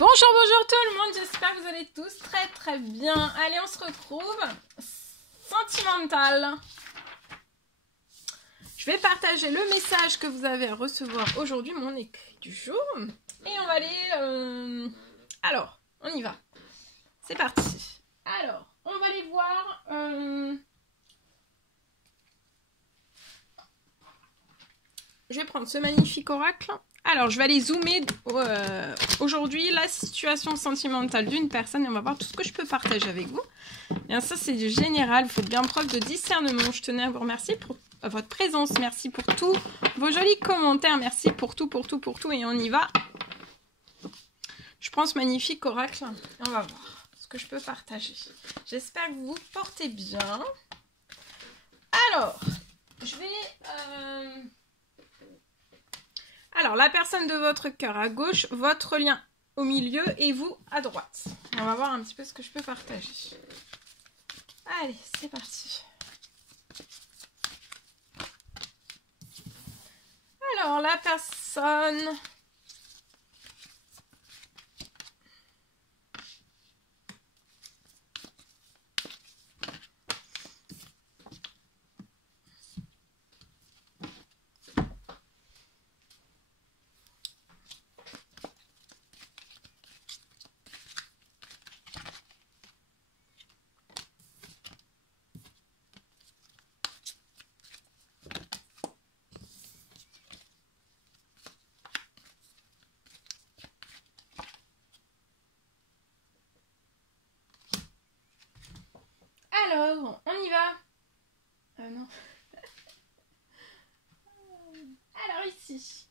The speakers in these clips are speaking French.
Bonjour, bonjour tout le monde, j'espère que vous allez tous très bien. Allez, on se retrouve. Sentimental. Je vais partager le message que vous avez à recevoir aujourd'hui, mon écrit du jour. Et on va aller... Alors, on y va. C'est parti. Alors, on va aller voir... Je vais prendre ce magnifique oracle. Alors, je vais aller zoomer aujourd'hui la situation sentimentale d'une personne et on va voir tout ce que je peux partager avec vous. Bien, ça, c'est du général. Vous faites bien preuve de discernement. Je tenais à vous remercier pour votre présence. Merci pour tous vos jolis commentaires. Merci pour tout. Et on y va. Je prends ce magnifique oracle et on va voir ce que je peux partager. J'espère que vous vous portez bien. Alors, je vais... Alors, la personne de votre cœur à gauche, votre lien au milieu et vous à droite. On va voir un petit peu ce que je peux partager. Allez, c'est parti. Alors, la personne... Alors, on y va. Non. Alors ici,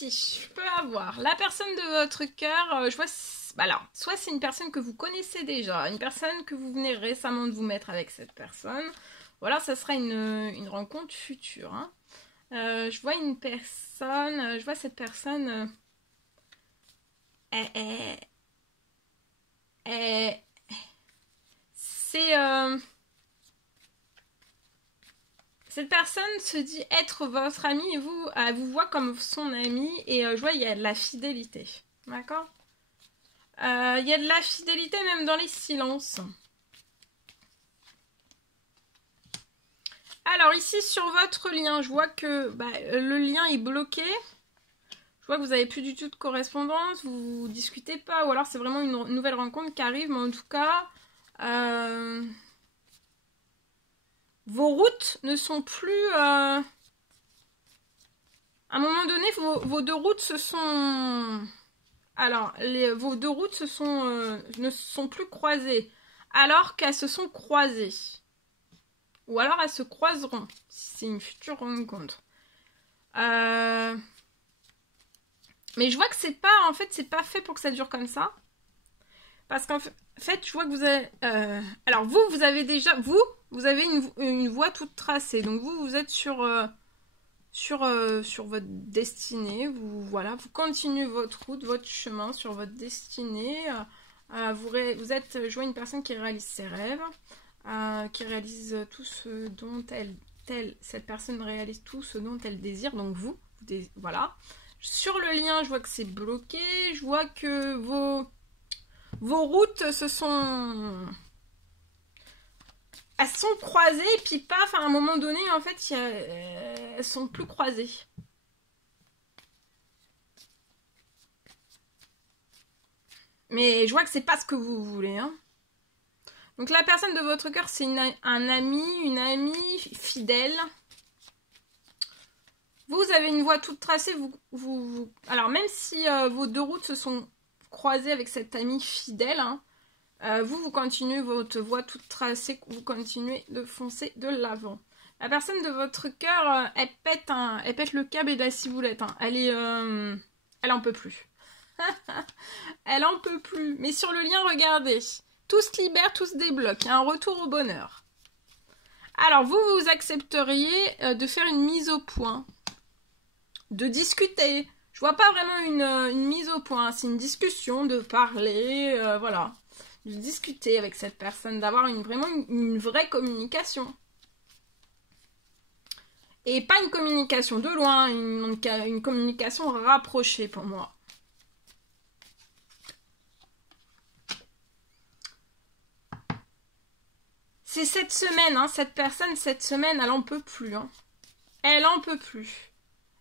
je peux avoir la personne de votre cœur. Je vois, alors, soit c'est une personne que vous connaissez déjà, une personne que vous venez récemment de vous mettre avec cette personne. Voilà, ça sera une rencontre future. Hein. Je vois une personne, je vois cette personne. Cette personne se dit être votre ami et elle vous voit comme son ami et je vois il y a de la fidélité. D'accord ? Il y a de la fidélité même dans les silences. Alors ici sur votre lien, je vois que le lien est bloqué. Je vois que vous n'avez plus du tout de correspondance, vous ne discutez pas ou alors c'est vraiment une nouvelle rencontre qui arrive, mais en tout cas... vos routes ne sont plus... À un moment donné, vos deux routes se sont... Alors, vos deux routes ne sont plus croisées. Alors qu'elles se sont croisées. Ou alors elles se croiseront. Si c'est une future rencontre. Mais je vois que c'est pas... En fait, c'est pas fait pour que ça dure comme ça. Parce qu'en fait, je vois que vous avez... alors, vous avez déjà... Vous avez une voie toute tracée. Donc, vous êtes sur votre destinée. Vous continuez votre route, votre chemin sur votre destinée. Vous êtes, je vois une personne qui réalise ses rêves, qui réalise tout ce dont cette personne réalise tout ce dont elle désire. Donc, voilà. Sur le lien, je vois que c'est bloqué. Je vois que vos routes elles sont croisées et puis paf, à un moment donné, en fait, elles sont plus croisées. Mais je vois que c'est pas ce que vous voulez. Hein. Donc la personne de votre cœur, c'est un ami, une amie fidèle. Vous avez une voie toute tracée. Alors même si vos deux routes se sont croisées avec cette amie fidèle, hein, vous continuez votre voie toute tracée, vous continuez de foncer de l'avant. La personne de votre cœur, elle pète le câble et de la ciboulette. Hein. Elle en peut plus. Elle en peut plus. Mais sur le lien, regardez. Tout se libère, tout se débloque. Il y a un retour au bonheur. Alors, vous accepteriez de faire une mise au point. De discuter. Je vois pas vraiment une mise au point. C'est une discussion, de parler, voilà. De discuter avec cette personne, d'avoir vraiment une vraie communication. Et pas une communication de loin, une communication rapprochée pour moi. C'est cette semaine, hein, cette personne, cette semaine, elle en peut plus. Hein. Elle en peut plus.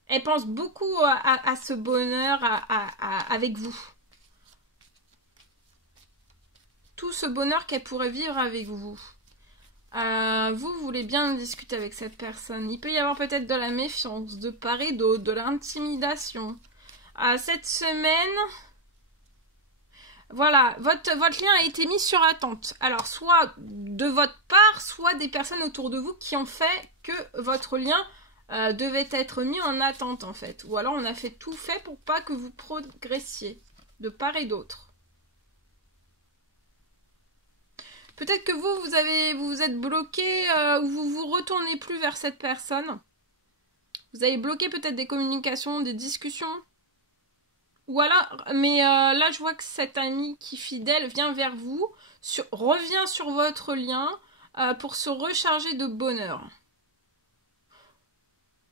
Elle pense beaucoup à ce bonheur avec vous. Tout ce bonheur qu'elle pourrait vivre avec vous. Vous voulez bien discuter avec cette personne. Il peut y avoir peut-être de la méfiance, de part et d'autre, de l'intimidation. Cette semaine, voilà, votre lien a été mis sur attente. Alors, soit de votre part, soit des personnes autour de vous qui ont fait que votre lien devait être mis en attente, en fait. Ou alors, on a fait tout fait pour pas que vous progressiez, de part et d'autre. Peut-être que vous vous êtes bloqué ou vous vous retournez plus vers cette personne. Vous avez bloqué peut-être des communications, des discussions. Ou alors, mais là je vois que cet ami qui est fidèle vient vers vous, revient sur votre lien pour se recharger de bonheur.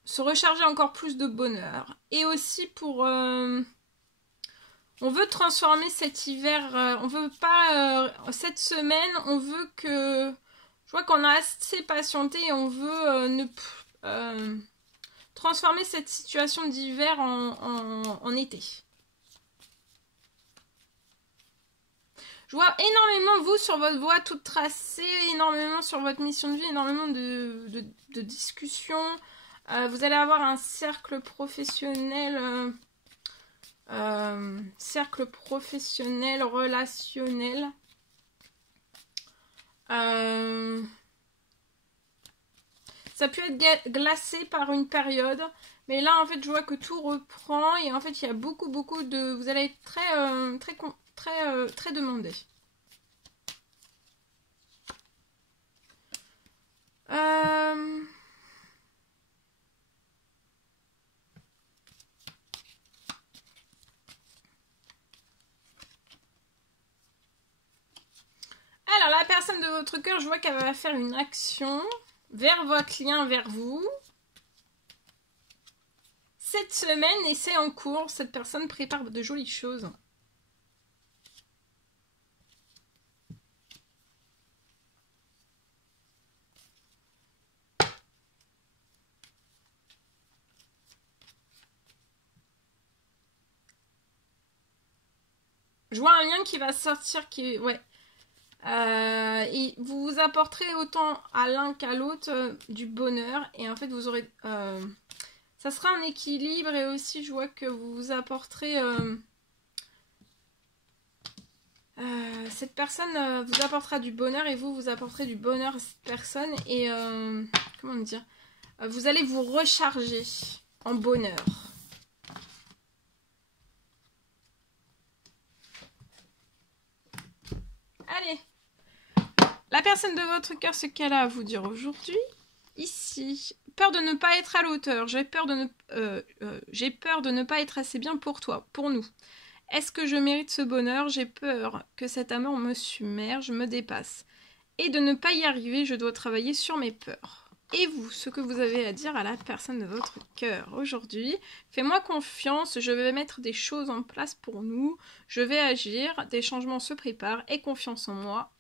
Se recharger encore plus de bonheur. Et aussi pour... on veut transformer cet hiver, on veut pas... cette semaine, on veut que... Je vois qu'on a assez patienté et on veut transformer cette situation d'hiver en été. Je vois énormément vous sur votre voie toute tracée, énormément sur votre mission de vie, énormément de discussions. Vous allez avoir un cercle professionnel... relationnel. Ça peut être glacé par une période, mais là en fait je vois que tout reprend et en fait il y a beaucoup de... Vous allez être très demandé. Alors, la personne de votre cœur, je vois qu'elle va faire une action vers votre lien, vers vous. Cette semaine, et c'est en cours, cette personne prépare de jolies choses. Je vois un lien qui va sortir, qui... Ouais. Et vous vous apporterez autant à l'un qu'à l'autre du bonheur. Et en fait, vous aurez... ça sera un équilibre. Et aussi, je vois que vous vous apporterez... cette personne vous apportera du bonheur. Et vous apporterez du bonheur à cette personne. Et... comment dire, vous allez vous recharger en bonheur. Allez. La personne de votre cœur, ce qu'elle a à vous dire aujourd'hui, ici, peur de ne pas être à l'auteur, j'ai peur de ne pas être assez bien pour toi, pour nous. Est-ce que je mérite ce bonheur? J'ai peur que cet amour me submerge, me dépasse. Et de ne pas y arriver, je dois travailler sur mes peurs. Et vous, ce que vous avez à dire à la personne de votre cœur aujourd'hui, fais-moi confiance, je vais mettre des choses en place pour nous, je vais agir, des changements se préparent, aie confiance en moi.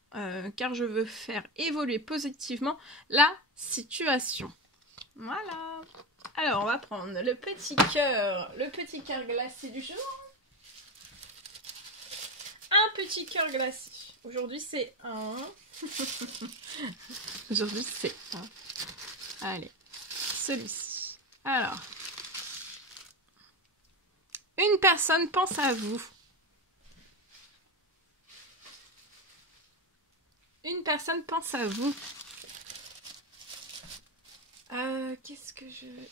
Car je veux faire évoluer positivement la situation. Voilà. Alors, on va prendre le petit cœur glacé du jour. Un petit cœur glacé. Aujourd'hui, c'est un. Aujourd'hui, c'est un. Allez, celui-ci. Alors, une personne pense à vous. Une personne pense à vous. Qu'est-ce que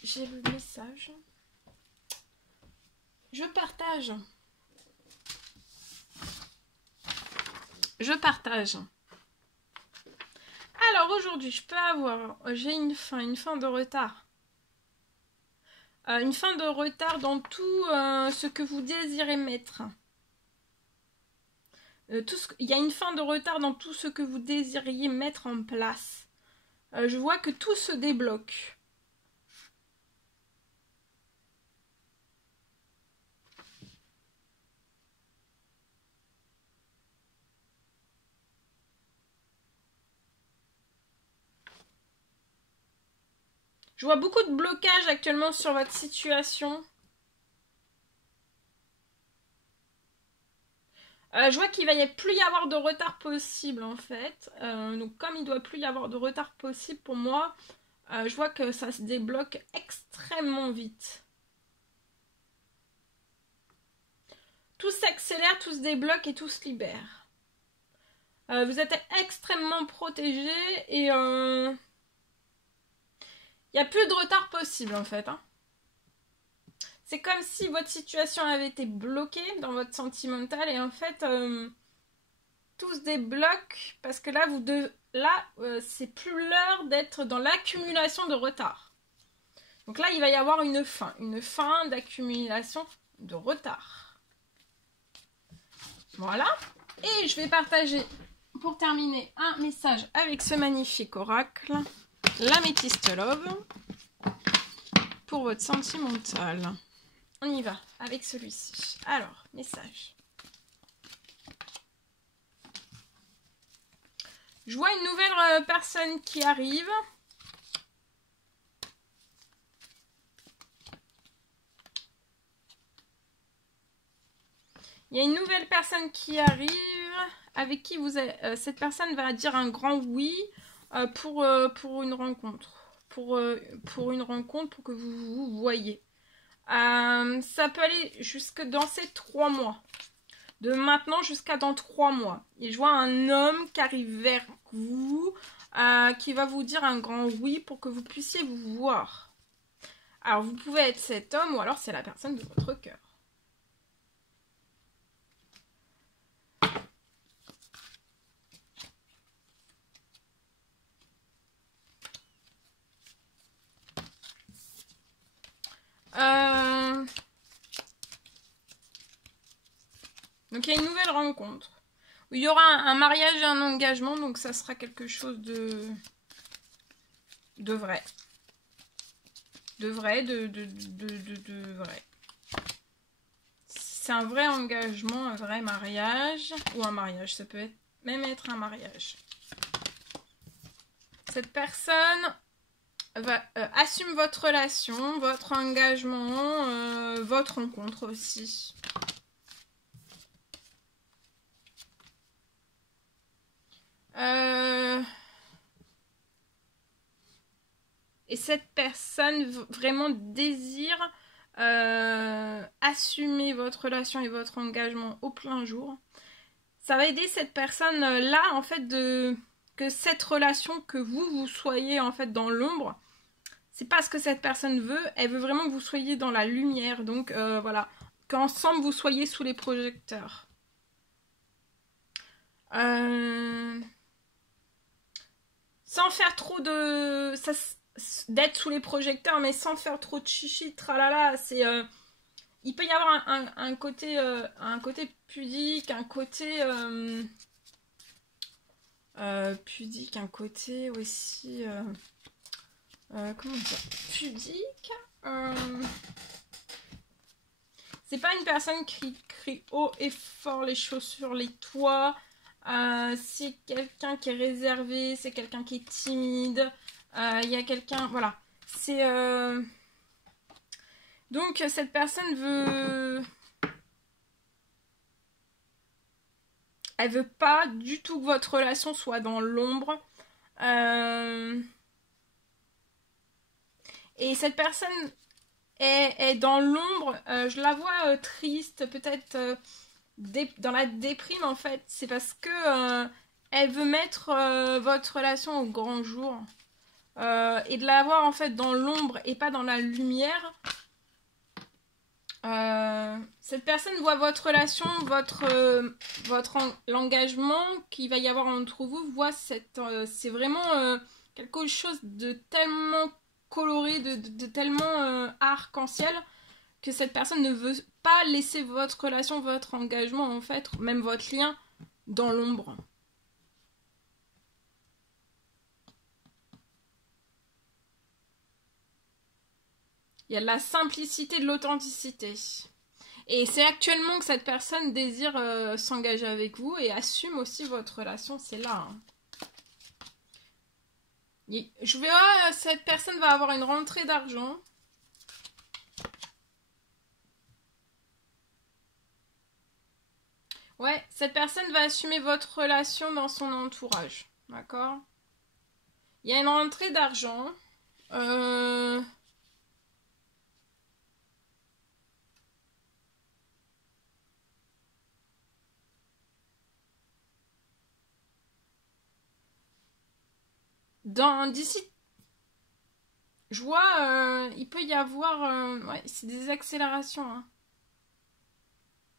j'ai le message. Je partage. Je partage. Alors aujourd'hui, je peux avoir... J'ai une fin de retard. Une fin de retard dans tout ce que vous désirez mettre. Il y a une fin de retard dans tout ce que vous désiriez mettre en place. Je vois que tout se débloque. Je vois beaucoup de blocages actuellement sur votre situation. Je vois qu'il va plus y avoir de retard possible en fait. Donc comme il ne doit plus y avoir de retard possible pour moi, je vois que ça se débloque extrêmement vite. Tout s'accélère, tout se débloque et tout se libère. Vous êtes extrêmement protégé et il n'y a plus de retard possible en fait. Hein. C'est comme si votre situation avait été bloquée dans votre sentimental et en fait tout se débloque parce que là, c'est plus l'heure d'être dans l'accumulation de retard. Donc là, il va y avoir une fin d'accumulation de retard. Voilà. Et je vais partager, pour terminer, un message avec ce magnifique oracle, l'améthyste love, pour votre sentimental. On y va avec celui-ci. Alors, message. Je vois une nouvelle personne qui arrive. Il y a une nouvelle personne qui arrive, avec qui cette personne va dire un grand oui pour une rencontre. Pour une rencontre, pour que vous vous voyez. Ça peut aller jusque dans ces 3 mois. De maintenant jusqu'à dans 3 mois. Et je vois un homme qui arrive vers vous, qui va vous dire un grand oui pour que vous puissiez vous voir. Alors, vous pouvez être cet homme ou alors c'est la personne de votre cœur. Donc, il y a une nouvelle rencontre. Où il y aura un mariage et un engagement, donc ça sera quelque chose de vrai. De vrai. C'est un vrai engagement, un vrai mariage. Ou un mariage, ça peut même être un mariage. Cette personne assume votre relation, votre engagement, votre rencontre aussi. Et cette personne vraiment désire assumer votre relation et votre engagement au plein jour. Ça va aider cette personne-là, en fait, que cette relation, que vous soyez, en fait, dans l'ombre. C'est pas ce que cette personne veut. Elle veut vraiment que vous soyez dans la lumière. Donc, voilà. Qu'ensemble, vous soyez sous les projecteurs. Sans faire trop de... d'être sous les projecteurs, mais sans faire trop de chichi, tralala, c'est... il peut y avoir un côté pudique, un côté... pudique, un côté aussi... comment dire, pudique. C'est pas une personne qui crie haut et fort les choses sur les toits. C'est quelqu'un qui est réservé, c'est quelqu'un qui est timide. Il y a quelqu'un, voilà. C'est donc cette personne veut... Elle veut pas du tout que votre relation soit dans l'ombre. Et cette personne est dans l'ombre. Je la vois triste, peut-être dans la déprime en fait. C'est parce que elle veut mettre votre relation au grand jour. Et de la voir en fait dans l'ombre et pas dans la lumière. Cette personne voit votre relation, l'engagement qu'il va y avoir entre vous, voit c'est vraiment quelque chose de tellement coloré, de tellement arc-en-ciel que cette personne ne veut pas laisser votre relation, votre engagement en fait, même votre lien dans l'ombre. Il y a de la simplicité, de l'authenticité. Et c'est actuellement que cette personne désire s'engager avec vous et assume aussi votre relation, c'est là. Hein. Je verrai, cette personne va avoir une rentrée d'argent. Ouais, cette personne va assumer votre relation dans son entourage. D'accord? Il y a une rentrée d'argent. D'ici, je vois, il peut y avoir... ouais, c'est des accélérations. Hein.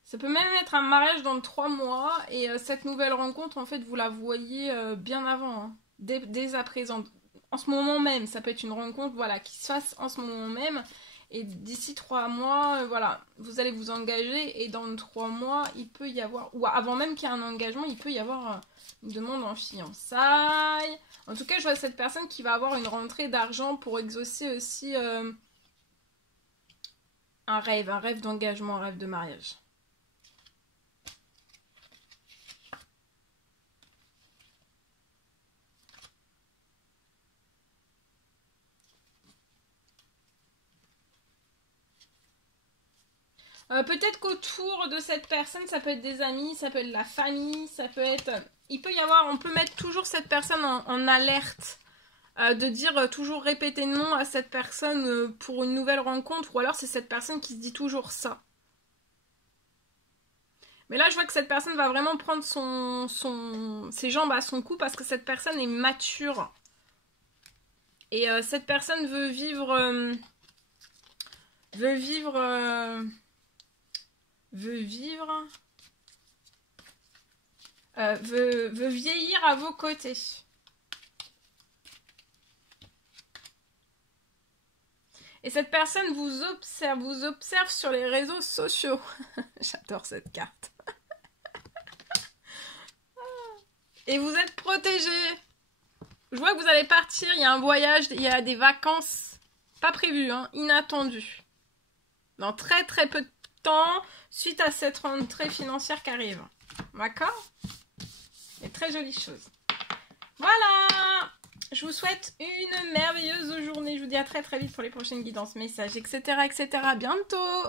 Ça peut même être un mariage dans 3 mois. Et cette nouvelle rencontre, en fait, vous la voyez bien avant. Hein. Dès à présent. En ce moment même. Ça peut être une rencontre voilà, qui se fasse en ce moment même. Et d'ici 3 mois, voilà, vous allez vous engager. Et dans 3 mois, il peut y avoir... Ou avant même qu'il y ait un engagement, il peut y avoir une demande en fiançailles. En tout cas, je vois cette personne qui va avoir une rentrée d'argent pour exaucer aussi un rêve d'engagement, un rêve de mariage. Peut-être qu'autour de cette personne, ça peut être des amis, ça peut être la famille, ça peut être... Il peut y avoir, on peut mettre toujours cette personne en alerte, de dire toujours répéter non à cette personne pour une nouvelle rencontre, ou alors c'est cette personne qui se dit toujours ça. Mais là, je vois que cette personne va vraiment prendre ses jambes à son cou parce que cette personne est mature. Et cette personne veut vivre... veut vieillir à vos côtés. Et cette personne vous observe sur les réseaux sociaux. J'adore cette carte. Et vous êtes protégé. Je vois que vous allez partir, il y a un voyage, il y a des vacances pas prévues, hein, inattendues. Dans très très peu de temps, suite à cette rentrée financière qui arrive. D'accord? Et très jolie chose. Voilà! Je vous souhaite une merveilleuse journée. Je vous dis à très très vite pour les prochaines guidances, messages, etc. etc. À bientôt!